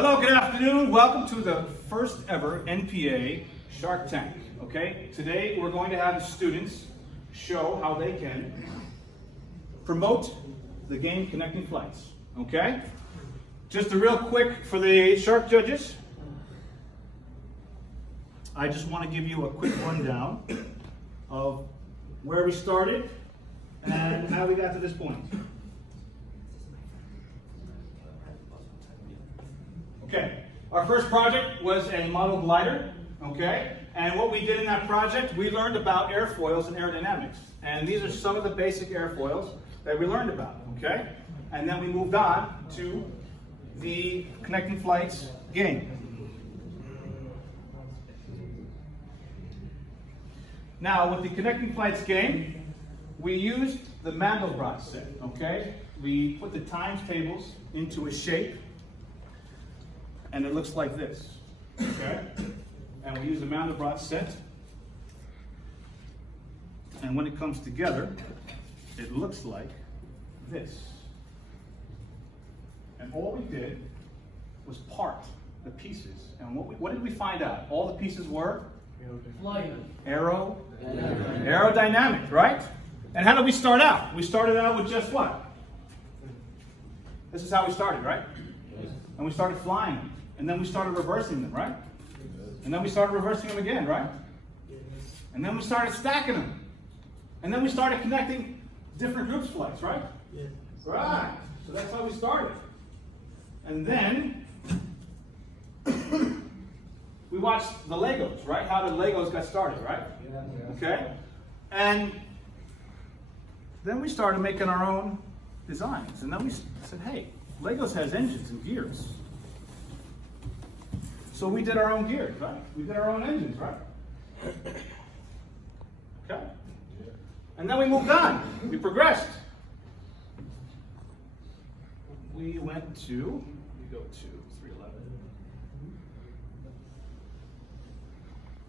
Hello, good afternoon. Welcome to the first ever NPA Shark Tank. Okay, today we're going to have the students show how they can promote the game Connecting Flights. Okay, just a real quick for the shark judges. I just want to give you a quick rundown of where we started and how we got to this point. Okay, our first project was a model glider, okay? And what we did in that project, we learned about airfoils and aerodynamics. And these are some of the basic airfoils that we learned about, okay? And then we moved on to the Connecting Flights game. Now, with the Connecting Flights game, we used the Mandelbrot set, okay? We put the times tables into a shape, and it looks like this, okay? And we use the Mandelbrot set, and when it comes together, it looks like this. And all we did was part the pieces. And what did we find out? All the pieces were? Aerodynamic, right? And how did we start out? We started out with just what? This is how we started, right? And we started flying them. And then we started reversing them, right? And then we started reversing them again, right? And then we started stacking them. And then we started connecting different groups flights, right? Yes. Right. So that's how we started. And then we watched the Legos, right? How the Legos got started, right? Okay? And then we started making our own designs. And then we said, hey, Legos has engines and gears. So we did our own gears, right? We did our own engines, right? Okay? And then we moved on. We progressed. We go to 311.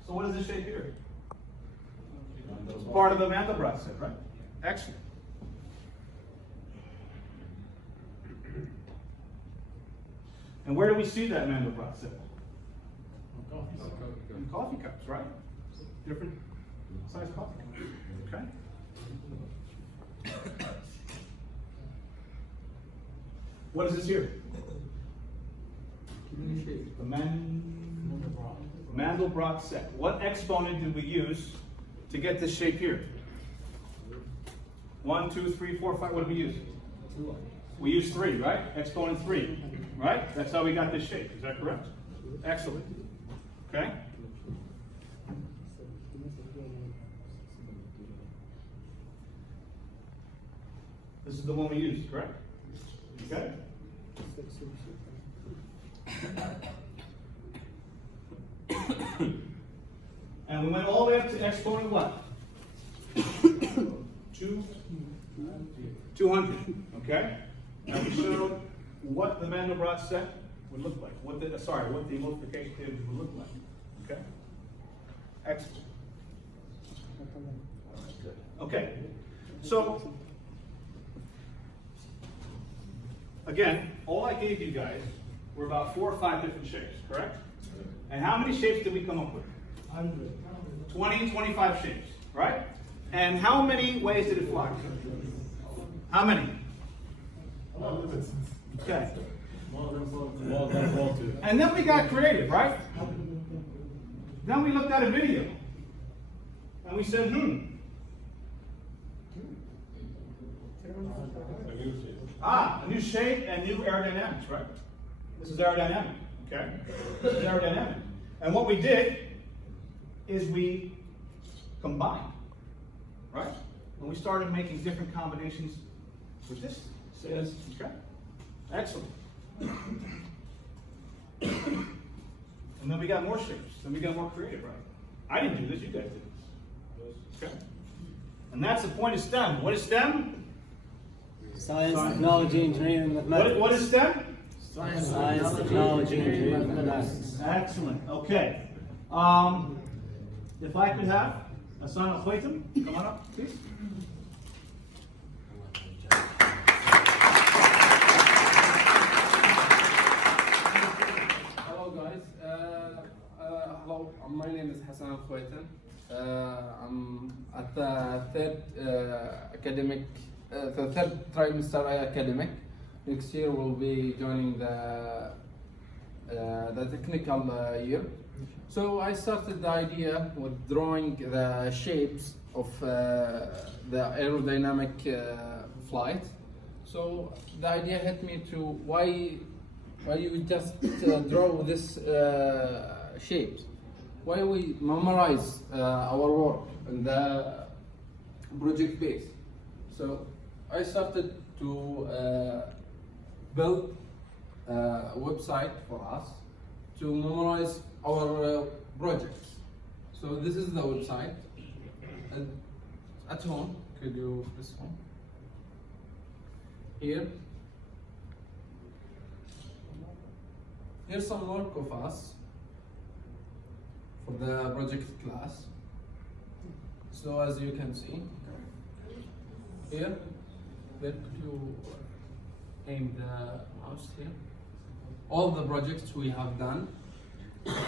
So what is this shape here? It's part of the Mandelbrot set, right? Excellent. And where do we see that Mandelbrot set? In coffee cups, right? Different size coffee cups. Okay. What is this here? The Mandelbrot set. What exponent did we use to get this shape here? 1, 2, 3, 4, 5. What did we use? We used 3, right? Exponent 3, right? That's how we got this shape. Is that correct? Excellent. Okay? This is the one we used, correct? Okay? And we went all the way up to exponent what? 200. Okay? And we showed what the Mandelbrot set would look like. What the multiplication tables would look like. Okay? Excellent. Okay. So, again, all I gave you guys were about 4 or 5 different shapes, correct? And how many shapes did we come up with? 100. 20, 25 shapes, right? And how many ways did it fly? How many? Okay. And then we got creative, right? Then we looked at a video. And we said, a new shape and new aerodynamics, right? This is aerodynamic, okay? This is aerodynamic. And what we did is we combined, right? And we started making different combinations with this. Yes. Okay? Excellent. And then we got more shapes. Then we got more creative, right? I didn't do this, you guys did this. Okay? And that's the point of STEM. What is STEM? Science, technology, engineering, and mathematics. What is STEM? Science, technology, engineering, and mathematics. Excellent. Okay. If I could have Asana Clayton, come on up, please. My name is Hassan Al-Khwaitan. I'm at the third trimester academic. Next year we'll be joining the technical year. So I started the idea with drawing the shapes of the aerodynamic flight. So the idea hit me to why you just draw this shapes? Why we memorize our work in the project base? So I started to build a website for us to memorize our projects. So this is the website. At home, could you press home? Here's some work of us for the project class. So as you can see, here, let you aim the mouse here. All the projects we have done.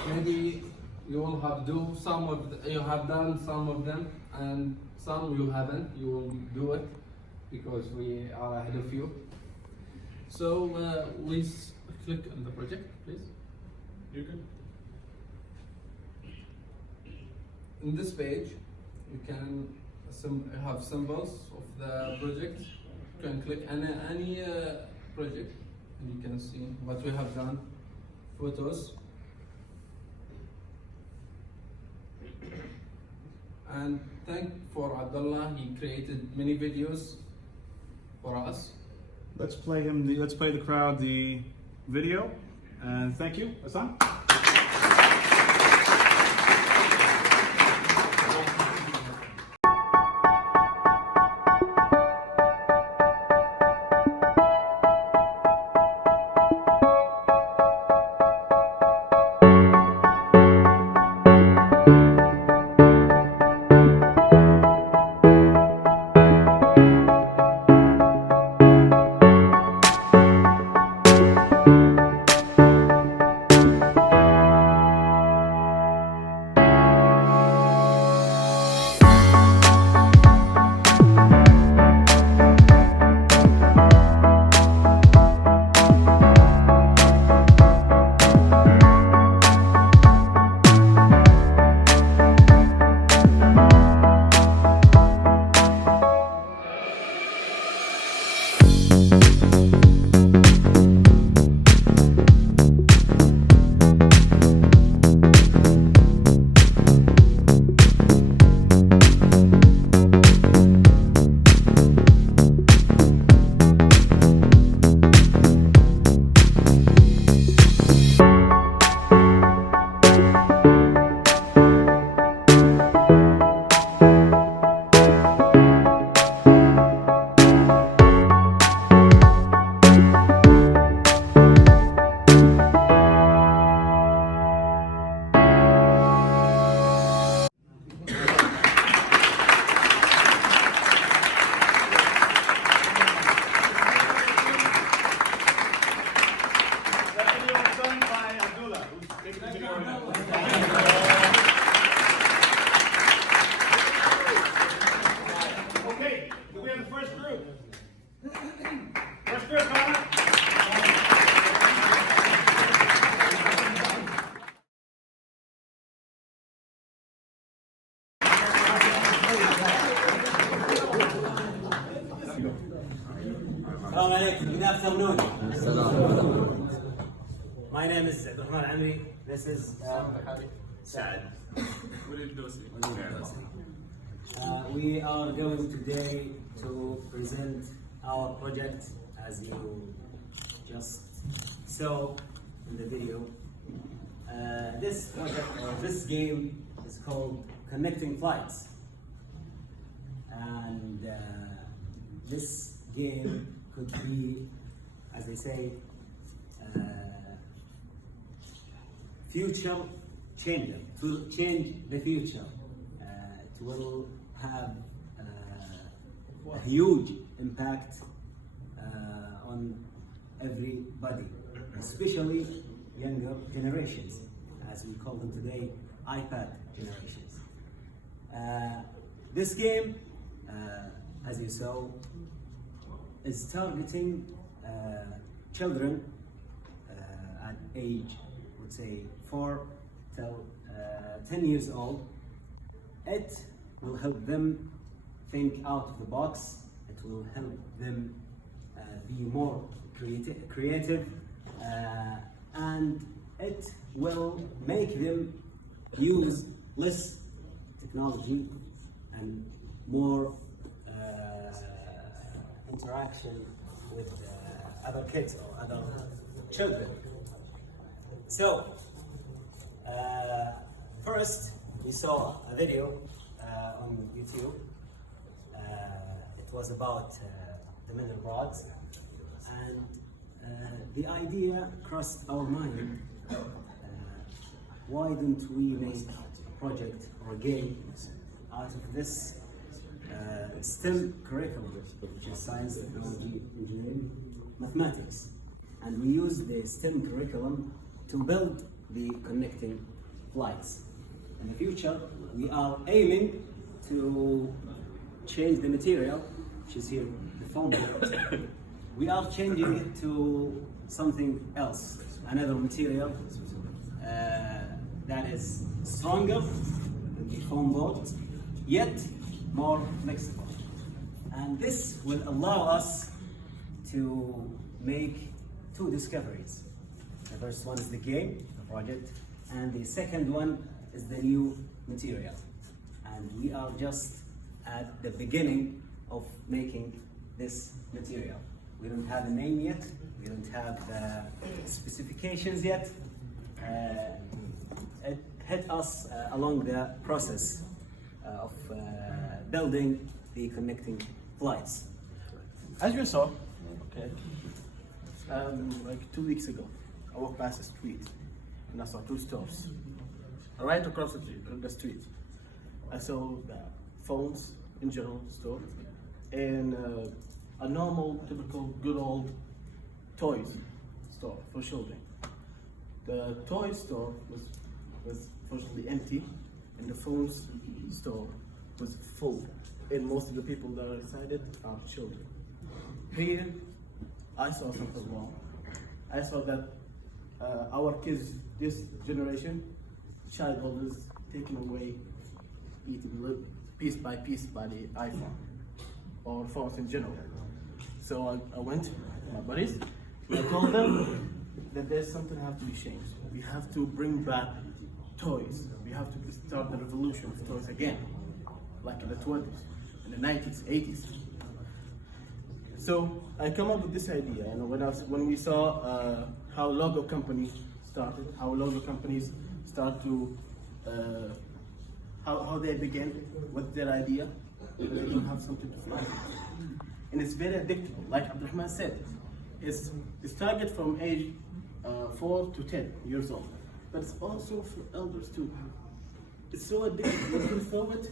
Maybe you will have done some of them, and some you haven't. You will do it because we are ahead of you. So we click on the project, please. You can. In this page, you can have symbols of the project. You can click any project, and you can see what we have done. Photos. And thank for Abdullah, he created many videos for us. Let's play the crowd the video, and thank you, Hassan. Okay, we have the first group. First group, Connor. Assalamu alaikum. Good afternoon. My name is Abdulrahman Amri. This is Saad. We are going today to present our project, as you just saw in the video. This project, or this game, is called Connecting Flights, and this game could be, as they say, future changer, to change the future. It will have a huge impact on everybody, especially younger generations, as we call them today, iPad generations. This game, as you saw, is targeting children at age, would say 4 till 10 years old. It will help them think out of the box. It will help them be more creative, and it will make them use less technology and more interaction with other kids or other children. So, first we saw a video on YouTube. It was about the middle rods, and the idea crossed our mind. Why don't we make a project or a game out of this STEM curriculum, which is science, technology, engineering, mathematics? And we use the STEM curriculum to build the connecting flights. In the future, we are aiming to change the material, which is here, the foam board. We are changing it to something else, another material that is stronger than the foam board, yet more flexible. And this will allow us to make 2 discoveries. The first one is the game, the project, and the second one is the new material. And we are just at the beginning of making this material. We don't have a name yet, we don't have the specifications yet. It hit us along the process of building the connecting flights. As you saw, okay, like 2 weeks ago, I walked past the street and I saw 2 stores. Right across the street, I saw the phones in general store and a normal, typical, good old toys store for children. The toy store was fortunately empty, and the phones store was full, and most of the people that are inside are children. Here, I saw something wrong. I saw that our kids, this generation, childhood is taken away, eaten piece by piece by the iPhone or phones in general. So I went to my buddies, and I told them that there's something that has to be changed. We have to bring back toys. We have to start the revolution of toys again, like in the 20s, in the 90s, 80s. So I come up with this idea, and when we saw how logo companies started, how logo companies start to, how they begin with their idea, they don't have something to fly. And it's very addictive. Like Abdurrahman said, it's target from age 4 to 10 years old, but it's also for elders too. It's so addictive. You can throw it,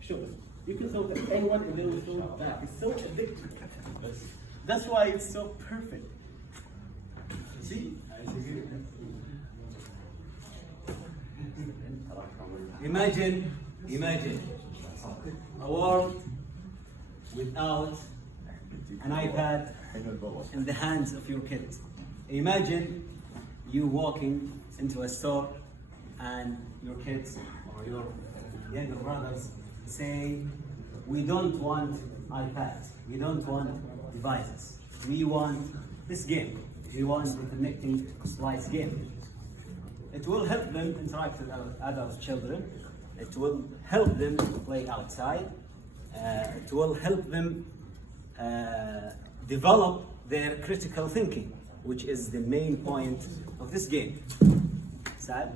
sure. You can throw it at anyone and they will throw it back. It's so addictive. That's why it's so perfect. See? Imagine a world without an iPad in the hands of your kids. Imagine you walking into a store and your kids or your younger brothers say, we don't want iPads, we don't want devices, we want this game, we want the connecting slice game. It will help them interact with other children, it will help them play outside, it will help them develop their critical thinking, which is the main point of this game. Saad?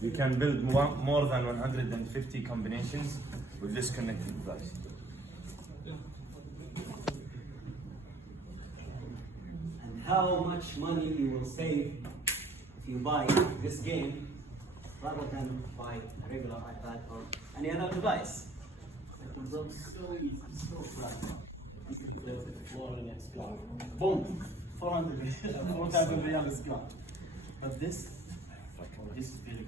You can build more than 150 combinations with this connected device. And how much money you will save if you buy this game rather than buy a regular iPad or any other device. It was so easy, so practical. You could build it for the next gone. Boom! 4,000 riyal is gone. But this is big.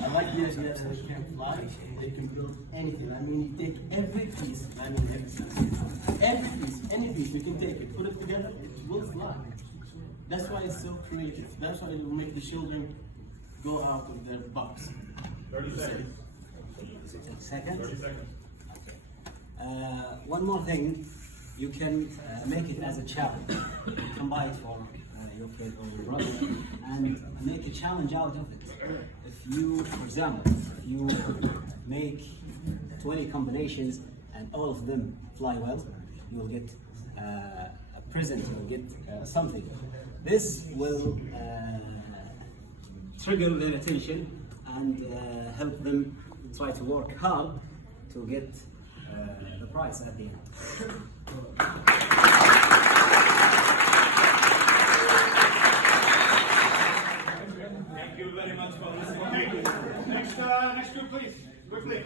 I like the idea that they can fly, they can build anything. I mean, you take every piece, I mean, every piece, any piece, you can take it, put it together, it will fly. That's why it's so creative. That's why it will make the children go out of their box. 30 seconds. Second? 30 seconds. One more thing, you can make it as a challenge. You can buy it for your kid or your brother and make a challenge out of it. If you, for example, if you make 20 combinations and all of them fly well, you will get a present, you will get something. This will trigger their attention and help them try to work hard to get the prize at the end. Thank you very much for listening. Next group, please. Quickly.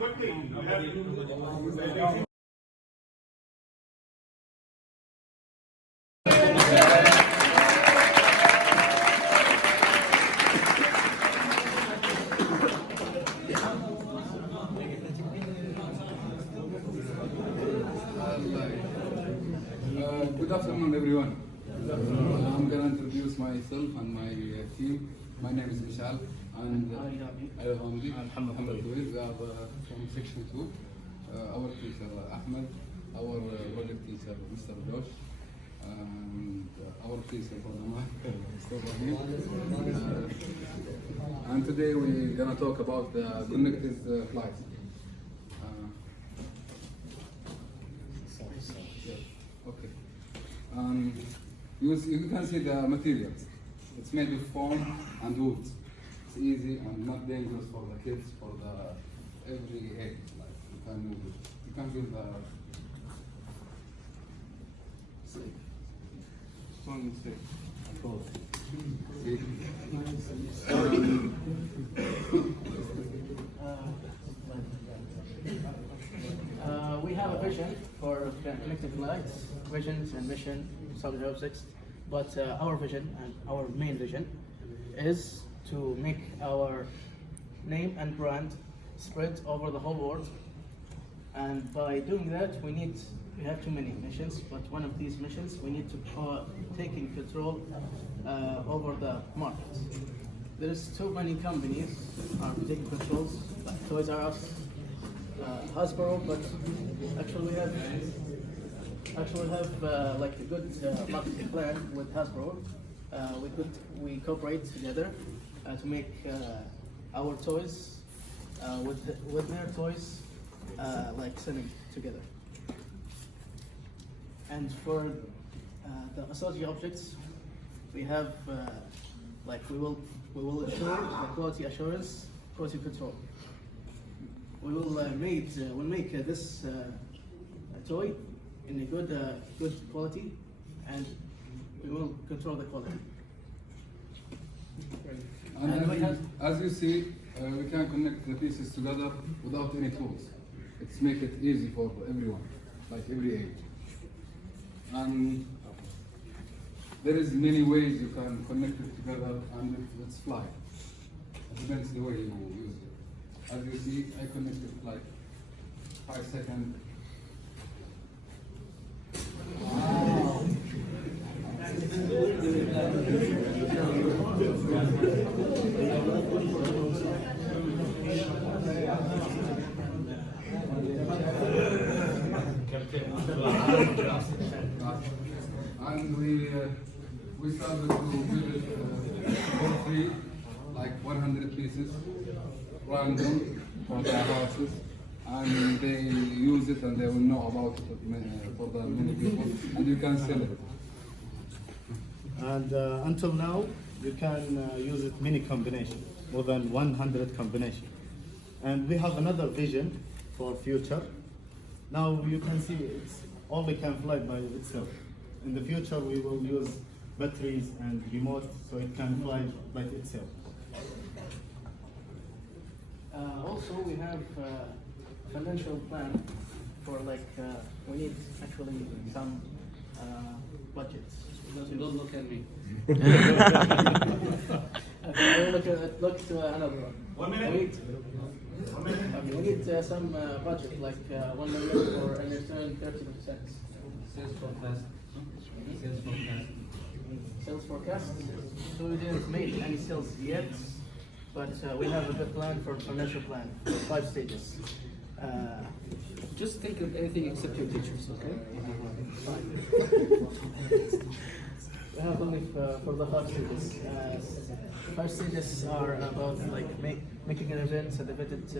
Good afternoon, everyone. I'm going to introduce myself and my team. My name is Mishal and Hamdi. We are from section 2. Our teacher Ahmed, our project teacher Mr. Josh, and our teacher Mr. Rahim. And today we're going to talk about connected flights. Okay. You can see the materials. It's made of foam and wood. It's easy and not dangerous for the kids, for the every age. Like you can move it. You can build the safe. Strong and safe. We have a vision for connected flights, visions and mission, solid objects, but our vision and our main vision is to make our name and brand spread over the whole world. And by doing that, we have too many missions, but one of these missions, we need to take in control over the market. There's too many companies are taking controls, like Toys R Us, Hasbro, but actually we have like a good marketing plan with Hasbro. We cooperate together to make our toys with their toys like selling together. And for the associated objects, we have like we will ensure the quality assurance, quality control. We will make this toy in a good quality, and we will control the quality. And as you see, we can connect the pieces together without any tools. It's make it easy for everyone, like every age. And there is many ways you can connect it together and it's fly. It depends the way you use it. As you see, I connected like 5 seconds. Wow. And we started to build it for free, like 100 pieces, random for their houses, and they use it and they will know about it for the many people, and you can sell it. And until now, you can use it many combinations, more than 100 combinations. And we have another vision for future. Now you can see it's only can fly by itself. In the future, we will use batteries and remote so it can fly by itself. Also, we have a financial plan for we need actually some budgets. Don't look at me. look to another one. 1 minute. We need some budget, like 1 million for an return 30%. Sales forecast. Sales forecast. Sales forecast. So we didn't make any sales yet, but we have a good plan for financial plan, 5 stages. Just think of anything except your teachers, okay? We have only for the 5 stages. 5 stages are about like making an event, and the event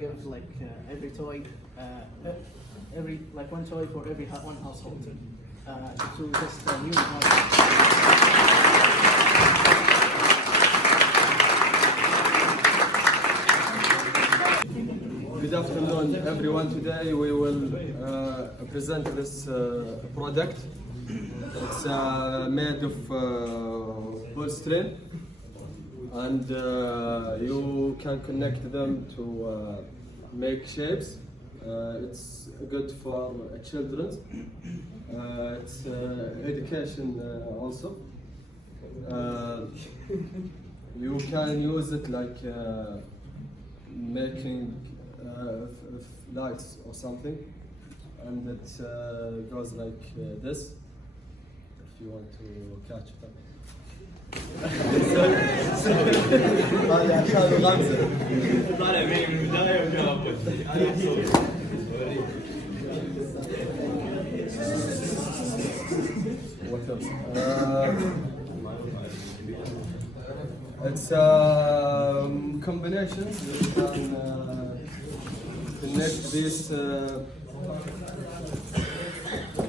gives like every toy, every like 1 toy for every one household. To just new market. Good afternoon, everyone. Today we will present this product. It's made of polystyrene, and you can connect them to make shapes. It's good for children. It's education also. You can use it like making lights or something, and it goes like this. If you want to catch them. What else? It's combinations. You can connect these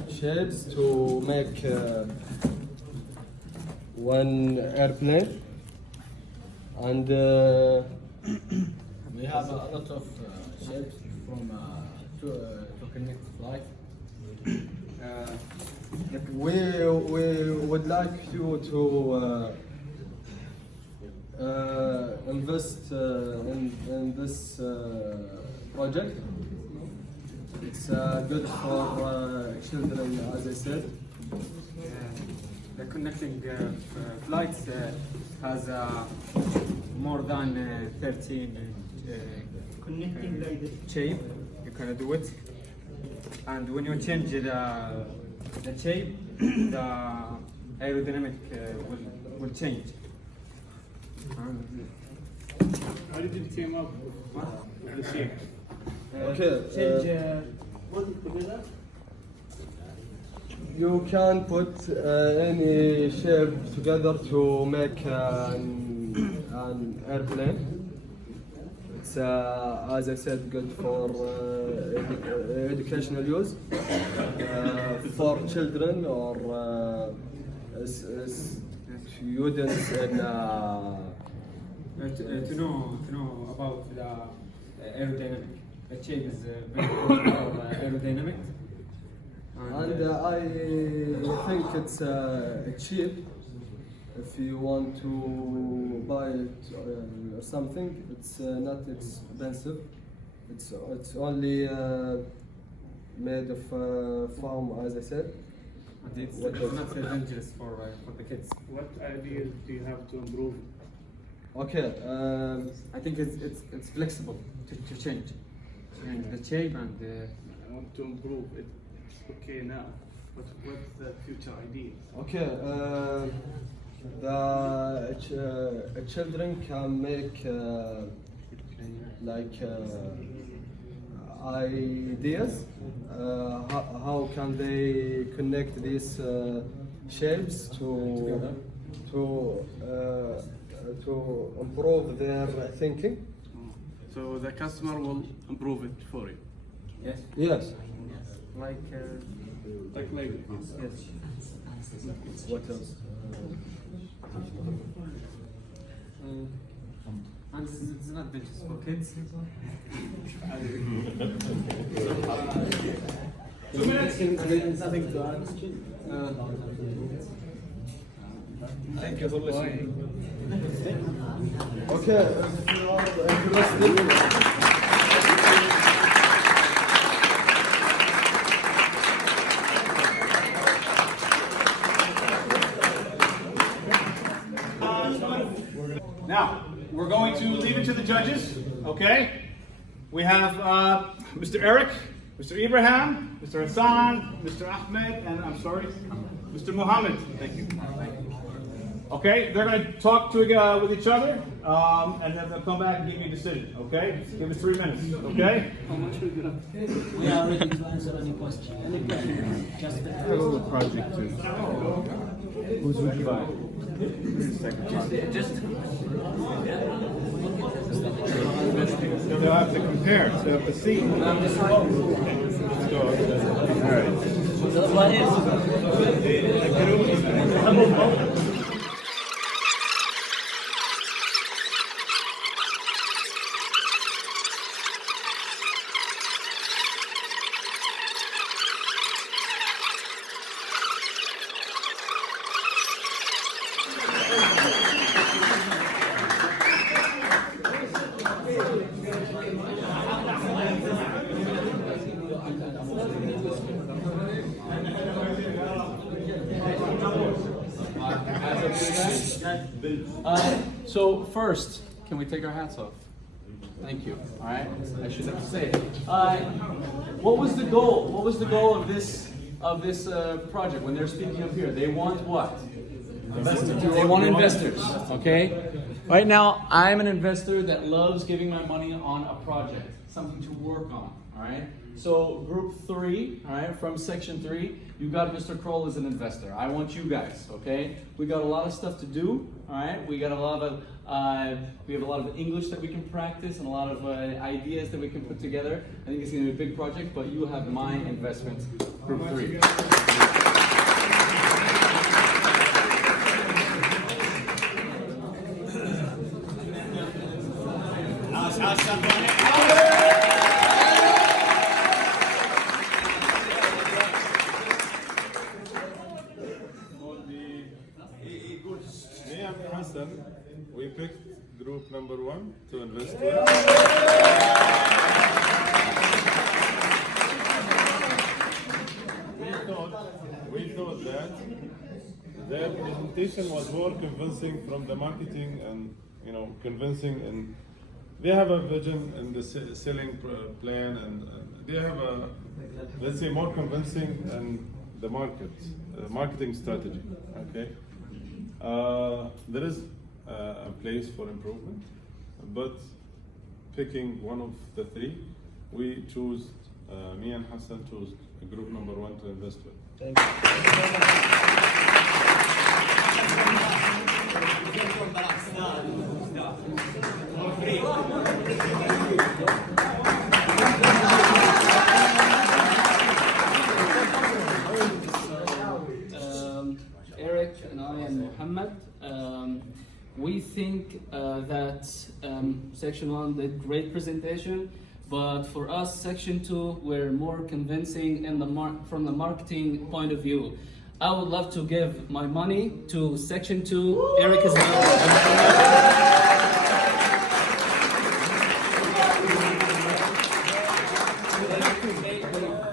shapes to make one airplane, and we have a lot of shapes from to connect flight. we would like you to invest in this project. It's good for children, as I said. The connecting flights has more than 13 shape. You can do it, and when you change the shape, the aerodynamic will change. How did you team up with the shape? Okay. Change one together. You can put any shape together to make an airplane. It's, as I said, good for educational use, for children or students in To know about the aerodynamic. The shape is very important for aerodynamic. and I think it's cheap. If you want to buy it or something, it's not expensive. It's only made of foam, as I said. And it's What else? not dangerous for the kids. What ideas do you have to improve? Okay. I think it's flexible to change. And the shape and I want to improve it. It's okay now. What's the future ideas? Okay. The children can make like ideas. How can they connect these shapes to improve their thinking? So the customer will improve it for you. yes, Yes. like Like Lego. yes. What else? And it's not dangerous for kids. 2 minutes. Nothing to add. Thank you for listening. Okay. If you are interested. Now, we're going to leave it to the judges, okay? We have Mr. Eric, Mr. Ibrahim, Mr. Hassan, Mr. Ahmed, and I'm sorry, Mr. Mohammed. Thank you. Okay, they're going to talk with each other, and then they'll come back and give you a decision, okay? Give us 3 minutes, okay? We are ready to answer any question. Any question? Just Hello, project too. Who's with you? They'll have to compare, so they'll have to see. So first, can we take our hats off? Thank you. All right. I should have to say it. What was the goal? What was the goal of this project when they're speaking up here? They want what? They want investors. Okay. Right now, I'm an investor that loves giving my money on a project, something to work on. All right. So group 3, all right, from section 3, you got Mr. Kroll as an investor. I want you guys, okay? We got a lot of stuff to do, all right? We got a lot of we have a lot of English that we can practice and a lot of ideas that we can put together. I think it's going to be a big project, but you have my investment, group 3. Me and Hassan, we picked group number 1 to invest with. We thought that their presentation was more convincing from the marketing and, convincing, and they have a vision in the selling plan, and they have a, let's say, more convincing in the marketing strategy, okay? There is a place for improvement, but picking one of the 3, we choose, me and Hassan chose group number 1 to invest with. Thank Eric and I and Muhammad, we think that section 1 did great presentation, but for us, section 2, we're more convincing in from the marketing point of view. I would love to give my money to section 2. Eric is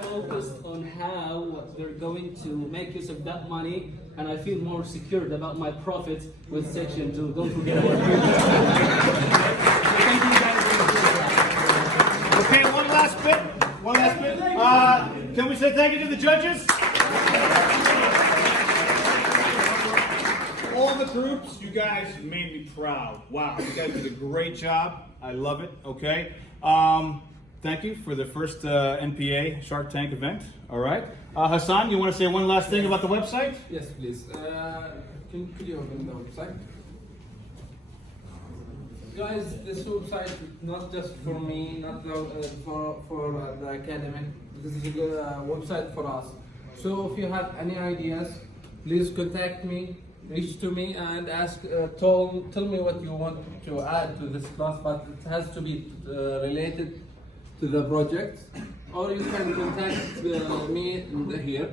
focused on how they're going to make use of that money, and I feel more secured about my profit with section 2. Don't forget about it. Thank you guys. Okay, one last bit. Can we say thank you to the judges? All the groups, you guys made me proud. Wow, you guys did a great job. I love it, okay? Thank you for the first NPA Shark Tank event, all right? Hassan, you want to say one last thing about the website? Yes, please. Could you open the website? Guys, this website is not just for me, not for the academy. This is a good website for us. So if you have any ideas, please contact me, reach to me, and ask. Tell me what you want to add to this class, but it has to be related to the project. Or you can contact me here.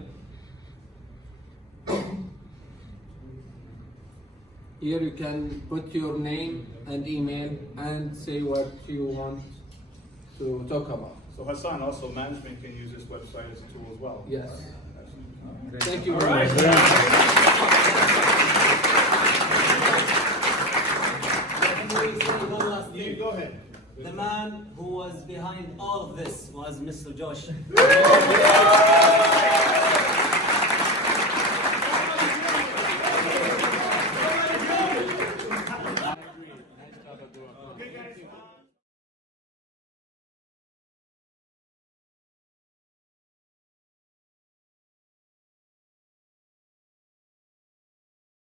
Here you can put your name and email and say what you want to talk about. So Hassan, also management can use this website as a tool as well. Yes. Thank you All very right. much. last You thing. go ahead. The man who was behind all of this was Mr. Josh.